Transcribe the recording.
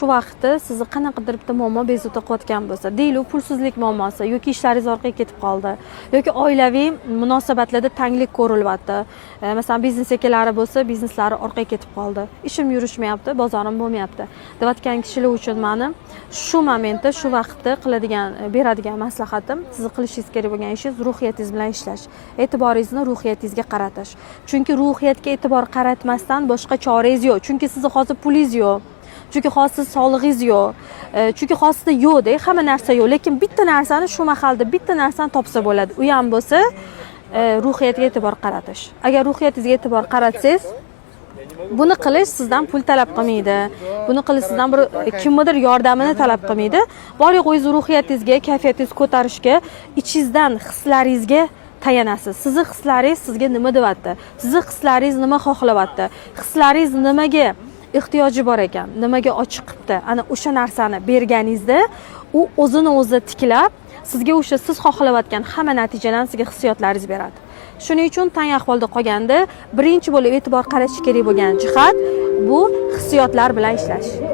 shu vaqtda sizni qanaqadir bitta muammo bezovta qilayotgan bo'lsa, deylik pulsizlik muammosi yoki ishlaringiz orqaga ketib qoldi yoki oilaviy munosabatlarda tanglik ko'rilyapti. Masalan, biznes egalari bo'lsa, bizneslari orqaga ketib qoldi. Ishim yurishmayapti, bozorim bo'lmayapti. Deyotgan kishilar uchun meni shu momentda, shu vaqtda beradigan maslahatim, sizni qilishingiz kerak bo'lgan ishingiz ruhiyatingiz bilan ishlash. E'tiboringizni ruhiyatingizga qaratish. Chunki ruhiyatga e'tibor qaratmasdan boshqa chorangiz yo'q. Chunki sizni hozir pulingiz yo'q. Chunki hozir sog'lig'ingiz yo'q. Chunki hozirda yo'q-da, hamma narsa yo'q, lekin bitta narsani shu mahalda bitta narsani topsa bo'ladi. U ham bo'lsa, ruhiyatga e'tibor qaratish. Agar ruhiyatingizga e'tibor qaratsangiz, buni qilish sizdan pul talab qilmaydi. Buni qilish sizdan bir kimnidir yordamini talab qilmaydi. Bor-yo'q o'zingiz ruhiyatingizga, kayfiyatingizni ko'tarishga, ichingizdan hislaringizga tayanasiz. Sizni hislaringiz sizga nima deyapti? Sizni hislaringiz nima xohlayapti? Hislaringiz nimaga ehtiyoji bor ekan, nimaga ochiqibdi? Ana o'sha narsani berganingizda u o'zini o'zi tiklab, sizga o'sha siz xohlayotgan hamma natijalarni sizga hissiyotlaringiz beradi. Shuning uchun tang ahvolda qolganda birinchi bo'lib e'tibor qaratish kerak bo'lgan jihat bu hissiyotlar bilan ishlash.